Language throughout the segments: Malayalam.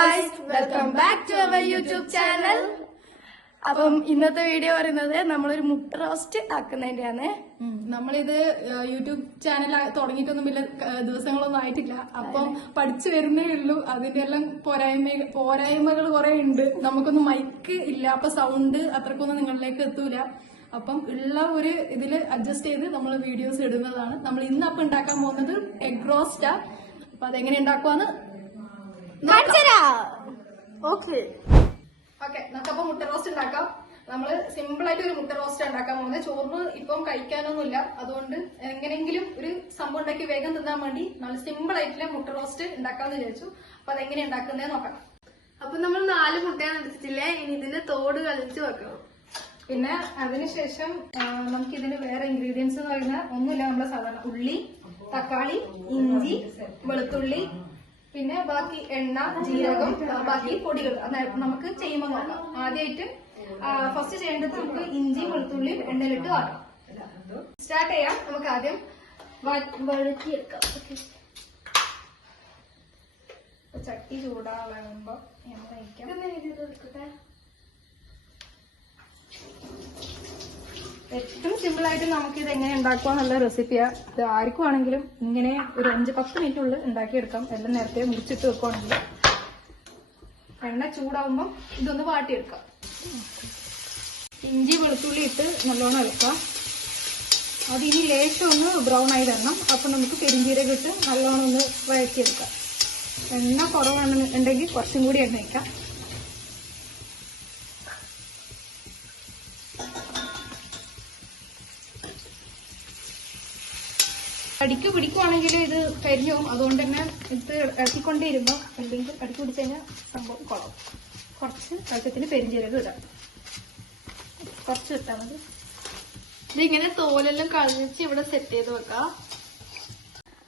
Guys, welcome back to our YouTube channel. അപ്പം ഇന്നത്തെ വീഡിയോ പറയുന്നത് നമ്മളൊരു മുട്ട റോസ്റ്റ് ആക്കുന്നതിന്റെയാണ്. നമ്മളിത് യൂട്യൂബ് ചാനൽ തുടങ്ങിയിട്ടൊന്നും വലിയ ദിവസങ്ങളൊന്നും ആയിട്ടില്ല. അപ്പം പഠിച്ചു വരുന്നേ ഉള്ളൂ. അതിന്റെ എല്ലാം പോരായ്മകൾ കുറെ ഉണ്ട്. നമുക്കൊന്നും മൈക്ക് ഇല്ല, അപ്പൊ സൗണ്ട് അത്രക്കൊന്നും നിങ്ങളിലേക്ക് എത്തൂല. അപ്പം ഉള്ള ഒരു ഇതിൽ അഡ്ജസ്റ്റ് ചെയ്ത് നമ്മൾ വീഡിയോസ് ഇടുന്നതാണ്. നമ്മൾ ഇന്ന് അപ്പം ഉണ്ടാക്കാൻ പോകുന്നത് എഗ് റോസ്റ്റാ. അപ്പൊ അതെങ്ങനെ ഉണ്ടാക്കുവാന്ന് ഓക്കെ, നമുക്കപ്പം മുട്ട റോസ്റ്റ് ഉണ്ടാക്കാം. നമ്മള് സിമ്പിൾ ആയിട്ട് ഒരു മുട്ട റോസ്റ്റ് ഉണ്ടാക്കാൻ പോകുന്നത്. ചോറിന് ഇപ്പം കഴിക്കാനൊന്നുമില്ല, അതുകൊണ്ട് എങ്ങനെയെങ്കിലും ഒരു സംഭവം ഉണ്ടാക്കി വേഗം തിന്നാൻ വേണ്ടി നമ്മൾ സിമ്പിൾ ആയിട്ടുള്ള മുട്ട റോസ്റ്റ് ഉണ്ടാക്കാന്ന് വിചാരിച്ചു. അപ്പൊ അതെങ്ങനെ ഉണ്ടാക്കുന്നത് നോക്കാം. അപ്പൊ നമ്മൾ 4 മുട്ടയാണ് എടുത്തിട്ടില്ലേ, ഇനി ഇതിന്റെ തോട് കളിച്ച് വെക്കണം. പിന്നെ അതിനുശേഷം നമുക്ക് ഇതിന് വേറെ ഇൻഗ്രീഡിയൻസ് എന്ന് പറയുന്നത് ഒന്നുമില്ല. നമ്മളെ സാധാരണ ഉള്ളി, തക്കാളി, ഇഞ്ചി, വെളുത്തുള്ളി, പിന്നെ ബാക്കി എണ്ണ, ജീരകം, ബാക്കി പൊടികൾ നമുക്ക് ചെയ്യുമ്പോൾ നോക്കാം. ആദ്യമായിട്ട് ഫസ്റ്റ് ചെയ്യേണ്ടത് നമുക്ക് ഇഞ്ചി, വെളുത്തുള്ളി എണ്ണയിലിട്ട് വാട്ടാം. സ്റ്റാർട്ട് ചെയ്യാം. നമുക്ക് ആദ്യം വഴറ്റിയെടുക്കാം. ചട്ടി ചൂടാകുമ്പോ എണ്ണ ഒഴിക്കാം. ഏറ്റവും സിമ്പിൾ ആയിട്ട് നമുക്ക് ഇത് എങ്ങനെ ഉണ്ടാക്കുക എന്നുള്ള റെസിപ്പിയാ. ഇത് ആർക്കും ആണെങ്കിലും ഇങ്ങനെ ഒരു 5-10 മിനിറ്റുള്ളിൽ ഉണ്ടാക്കിയെടുക്കാം. എല്ലാം നേരത്തെ മുറിച്ചിട്ട് വെക്കുവാണെങ്കിൽ. എണ്ണ ചൂടാവുമ്പം ഇതൊന്ന് വാട്ടിയെടുക്കാം. ഇഞ്ചി, വെളുത്തുള്ളി ഇട്ട് നല്ലോണം ഇളക്കാം. അതിനി ലേശം ഒന്ന് ബ്രൗൺ ആയി വരണം. അപ്പൊ നമുക്ക് പെരിഞ്ചീരകം ഇട്ട് നല്ലോണം ഒന്ന് വഴറ്റിയെടുക്കാം. എണ്ണ കുറവാണെന്നുണ്ടെങ്കിൽ കുറച്ചും കൂടി എണ്ണ വയ്ക്കാം. അടിക്ക് പിടിക്കുവാണെങ്കിൽ ഇത് കരിഞ്ഞു പോകും. അതുകൊണ്ട് തന്നെ ഇത് ഇറക്കിക്കൊണ്ടേയിരുമ്പോ എന്തെങ്കിലും അടിക്ക് പിടിച്ചു കഴിഞ്ഞാൽ സംഭവം കുളവും. കുറച്ച് ആവശ്യത്തിന് പെരിഞ്ചീരകം ഇടാം. കുറച്ച് ഇട്ടാൽ മതി. ഇതിങ്ങനെ തോലെല്ലാം കളഞ്ഞിച്ച് ഇവിടെ സെറ്റ് ചെയ്ത് വെക്കാം.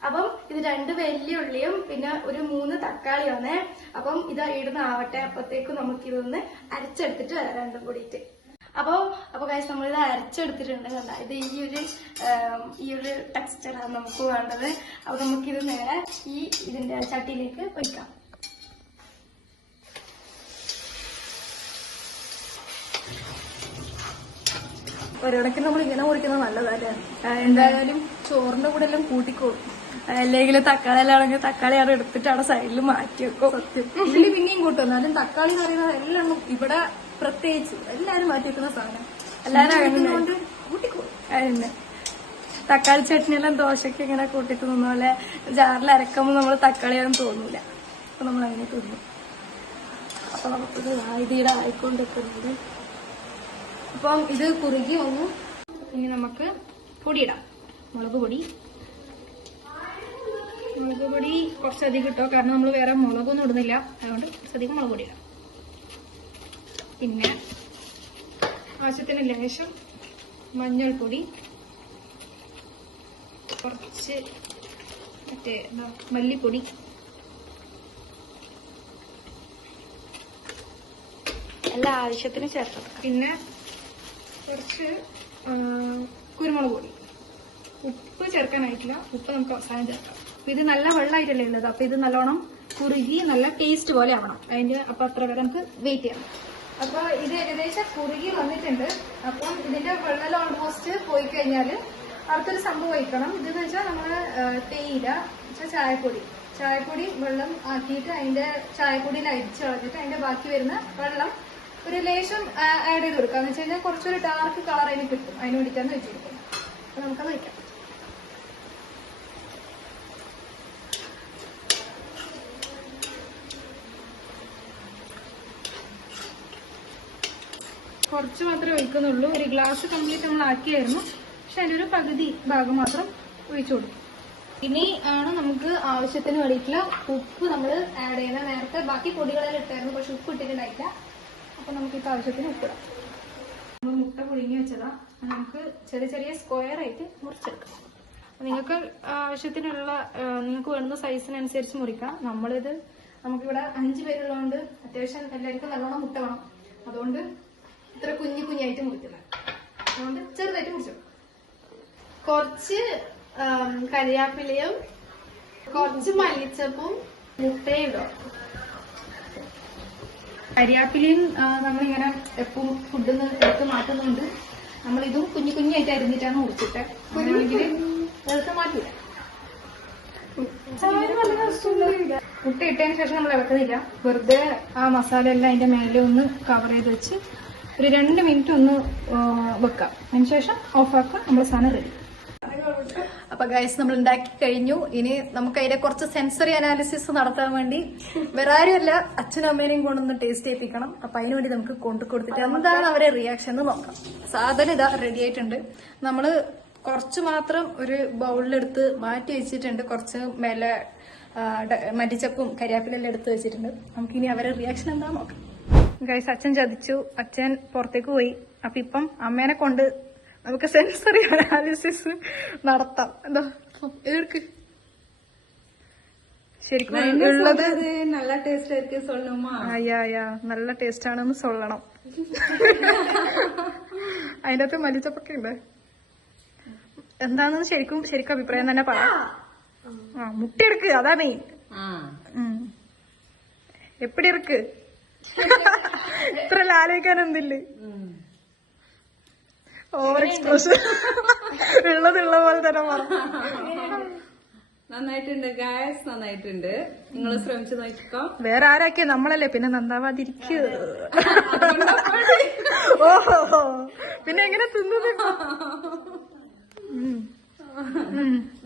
അപ്പം ഇത് 2 വലിയ ഉള്ളിയും പിന്നെ ഒരു 3 തക്കാളിയാണ്. അപ്പം ഇത് ഇടുന്ന ആവട്ടെ. അപ്പത്തേക്കും നമുക്ക് ഇതൊന്ന് അരച്ചെടുത്തിട്ട് വരാം രണ്ടും കൂടിയിട്ട്. അപ്പൊ കാര്യം നമ്മളിത് അരച്ചെടുത്തിട്ടുണ്ട്. കണ്ട, ഇത് ഈ ഒരു ടെക്സ്ചറാണ് നമുക്ക് വേണ്ടത്. അപ്പൊ നമുക്കിത് നേരെ ഇതിന്റെ ചട്ടിയിലേക്ക് ഒഴിക്കാം. ഒരിടയ്ക്ക് നമ്മൾ ഇങ്ങനെ മുറിക്കുന്നത് നല്ലതല്ലേ. എന്തായാലും ചോറിന്റെ കൂടെ എല്ലാം കൂട്ടിക്കോളും. അല്ലെങ്കിൽ തക്കാളി എല്ലാം ആണെങ്കിൽ തക്കാളി അവിടെ എടുത്തിട്ട് അവിടെ സൈഡിൽ മാറ്റി വെക്കും. സത്യം, ഉള്ളി പിന്നെയും കൂട്ടും. എന്നാലും തക്കാളി എന്ന് പറയുന്നത് എല്ലാം ഇവിടെ പ്രത്യേകിച്ച് എല്ലാരും മാറ്റി വെക്കുന്ന സാധനം. എല്ലാരും കൂട്ടിക്കോളും. അതന്നെ, തക്കാളി ചട്നിയെല്ലാം ദോശക്ക് ഇങ്ങനെ കൂട്ടിട്ട് നിന്ന പോലെ ജാറിൽ അരക്കുമ്പോൾ നമ്മൾ തക്കാളിയാണെന്ന് തോന്നൂല. അപ്പൊ നമ്മൾ അങ്ങനെ തിന്നും. അപ്പൊ നമുക്കിത് ഇതിടെ ആയിക്കൊണ്ടിരിക്കുന്നുണ്ട്. അപ്പം ഇത് കുറുകി വന്നു. ഇനി നമുക്ക് പൊടിയിടാം. മുളക് പൊടി കുറച്ചധികം ഇട്ടോ, കാരണം നമ്മൾ വേറെ മുളകൊന്നും ഇടുന്നില്ല. അതുകൊണ്ട് കുറച്ചധികം മുളക് പൊടി ഇടാം. പിന്നെ ആവശ്യത്തിന് ലേശം മഞ്ഞൾപ്പൊടി, കുറച്ച് മല്ലിപ്പൊടി, എല്ലാ ആവശ്യത്തിന് ചേർത്തത്. പിന്നെ കുറച്ച് കുരുമുളക് പൊടി. ഉപ്പ് ചേർക്കാനായിട്ടില്ല, ഉപ്പ് നമുക്ക് അവസാനം ചേർക്കാം. ഇത് നല്ല വെള്ളമായിട്ടല്ലേ ഉള്ളത്. അപ്പൊ ഇത് നല്ലോണം കുറുകി നല്ല ടേസ്റ്റ് പോലെ ആവണം. അപ്പൊ അത്ര വരെ നമുക്ക് വെയിറ്റ് ചെയ്യാം. അപ്പൊ ഇത് ഏകദേശം കുറുകി വന്നിട്ടുണ്ട്. അപ്പം ഇതിന്റെ വെള്ളം ഓൾമോസ്റ്റ് പോയി കഴിഞ്ഞാല് അടുത്തൊരു സംഭവം വയ്ക്കണം. ഇതെന്ന് വെച്ചാൽ നമ്മള് തേയില ചായപ്പൊടി വെള്ളം ആക്കിയിട്ട് അതിന്റെ ചായപ്പൊടിയിൽ അരിച്ച് കളഞ്ഞിട്ട് അതിന്റെ ബാക്കി വരുന്ന വെള്ളം ഒരു ലേശം ആഡ് ചെയ്ത് കൊടുക്കുക. എന്ന് വെച്ച് കഴിഞ്ഞാൽ കുറച്ചൊരു ഡാർക്ക് കളർ അതിന് കിട്ടും. അതിന് വേണ്ടിയിട്ടാണ് വെച്ച് കൊടുക്കുന്നത്. അപ്പൊ നമുക്കത് വയ്ക്കാം. കുറച്ച് മാത്രമേ ഒഴിക്കുന്നുള്ളൂ. ഒരു ഗ്ലാസ് കംപ്ലീറ്റ് നമ്മൾ ആക്കിയായിരുന്നു. പക്ഷെ അതിന്റെ ഒരു പകുതി ഭാഗം മാത്രം ഒഴിച്ചു കൊടുക്കും. ഇനി ആണ് നമുക്ക് ആവശ്യത്തിന് വേണ്ടിയിട്ടുള്ള ഉപ്പ് നമ്മൾ ആഡ് ചെയ്യുന്നത്. നേരത്തെ ബാക്കി പൊടികളെല്ലാം ഇട്ടായിരുന്നു, പക്ഷെ ഉപ്പ് ഇട്ടിട്ടുണ്ടായില്ല. അപ്പൊ നമുക്കിപ്പോൾ ആവശ്യത്തിന് ഉപ്പിടാം. നമ്മൾ മുട്ട പുഴുങ്ങി വെച്ചതാ. നമുക്ക് ചെറിയ ചെറിയ സ്ക്വയർ ആയിട്ട് മുറിച്ചെടുക്കാം. നിങ്ങൾക്ക് ആവശ്യത്തിനുള്ള നിങ്ങൾക്ക് വേണ്ടുന്ന സൈസിനനുസരിച്ച് മുറിക്കാം. നമുക്കിവിടെ 5 പേരുള്ളതുകൊണ്ട് അത്യാവശ്യം എല്ലാവർക്കും നല്ലോണം മുട്ട വേണം. അതുകൊണ്ട് ഇത്ര കുഞ്ഞായിട്ട് മുറിക്കുന്നത്. അതുകൊണ്ട് ചെറുതായിട്ട് മുറിച്ചു. കുറച്ച് കരിയാപ്പിലയും കുറച്ച് മല്ലിച്ചപ്പും മുട്ടയും ഇടും. കരിയാപ്പിലയും നമ്മളിങ്ങനെ എപ്പോഴും ഫുഡിൽ നിന്ന് എടുത്ത് മാറ്റുന്നുണ്ട്. നമ്മളിതും കുഞ്ഞു കുഞ്ഞായിട്ട് അരിഞ്ഞിട്ടാണ് മുറിച്ചിട്ട് കുഞ്ഞുമെങ്കിൽ എടുത്ത് മാറ്റില്ല. മുട്ട ഇട്ടതിന് ശേഷം നമ്മൾ ഇളക്കുന്നില്ല. വെറുതെ ആ മസാല എല്ലാം അതിന്റെ മേലെ ഒന്ന് കവർ ചെയ്ത് വെച്ച് ഒരു 2 മിനിറ്റ് ഒന്ന് വെക്കാം. അതിനുശേഷം ഓഫാക്കാം. നമ്മുടെ സാധനം റെഡി. അപ്പൊ ഗൈസ് നമ്മൾ ഉണ്ടാക്കി കഴിഞ്ഞു. ഇനി നമുക്ക് അതിന്റെ കുറച്ച് സെൻസറി അനാലിസിസ് നടത്താൻ വേണ്ടി വേറെ ആരുമല്ല അച്ഛനും അമ്മേനെയും കൊണ്ടൊന്ന് ടേസ്റ്റ് ചെയ്യിപ്പിക്കണം. അപ്പൊ അതിനു വേണ്ടി നമുക്ക് കൊടുത്തിട്ട് എന്താണ് അവരെ റിയാക്ഷൻ എന്ന് നോക്കാം. സാധനം ഇതാ റെഡി ആയിട്ടുണ്ട്. നമ്മള് കുറച്ച് മാത്രം ഒരു ബൗളിലെടുത്ത് മാറ്റി വെച്ചിട്ടുണ്ട്. കുറച്ച് മേലെ മല്ലിച്ചപ്പും കരിയാപ്പിലെല്ലാം എടുത്ത് വെച്ചിട്ടുണ്ട്. നമുക്കിനി അവരെ റിയാക്ഷൻ എന്താ നോക്കാം. ഗൈസ് അച്ഛൻ ചതിച്ചു. അച്ഛൻ പുറത്തേക്ക് പോയി. അപ്പൊ ഇപ്പം അമ്മേനെ കൊണ്ട് നമുക്ക് സെൻസറി അനാലിസിസ് നടത്താം. എന്താ ഏർക്ക് ശരിക്കും ഉള്ളത് നല്ല ടേസ്റ്റ് ആയിരിക്കും സൊല്ലുമാ. അയ്യാ നല്ല ടേസ്റ്റ് ആണെന്ന് സൊല്ലണം. അതിന്റെ അകത്ത് മല്ലിച്ചപ്പൊക്കെ ഉണ്ട്. എന്താണെന്ന് ശരിക്കും അഭിപ്രായം തന്നെ പറയാം. മുട്ട എടുക്ക്, അതാ മെയിൻ. എപ്പിടി ഇருக்கு ഇത്ര ലാലോചിക്കാൻ എന്തില്ല. ഓവർ എക്സ്പ്രഷൻ ഉള്ള പോലെ തന്നെ പറഞ്ഞു. നന്നായിട്ടുണ്ട് ഗായ്സ്, നന്നായിട്ടുണ്ട്. നിങ്ങൾ ശ്രമിച്ചു നോക്കാം. വേറെ ആരാക്കിയ നമ്മളല്ലേ, പിന്നെ നന്നാവാതിരിക്കുക. ഓഹോ പിന്നെ എങ്ങനെ തിന്നത്?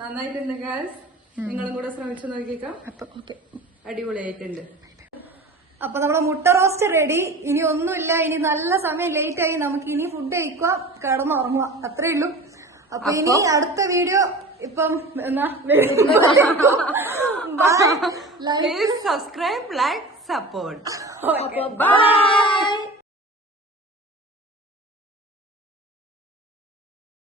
നന്നായിട്ടുണ്ട് ഗായ്സ്, നിങ്ങളും കൂടെ ശ്രമിച്ചു നോക്കിക്കാം. അപ്പൊ ഓക്കെ, അടിപൊളിയായിട്ടുണ്ട്. അപ്പൊ നമ്മളെ മുട്ട റോസ്റ്റ് റെഡി. ഇനി ഒന്നുമില്ല, ഇനി നല്ല സമയം ലേറ്റ് ആയി. നമുക്ക് ഇനി ഫുഡ് കഴിക്കുക, കിടന്നുറങ്ങുക, അത്രേ ഉള്ളൂ. അപ്പൊ ഇനി അടുത്ത വീഡിയോ ഇപ്പം എന്നാ please subscribe, like, support. By.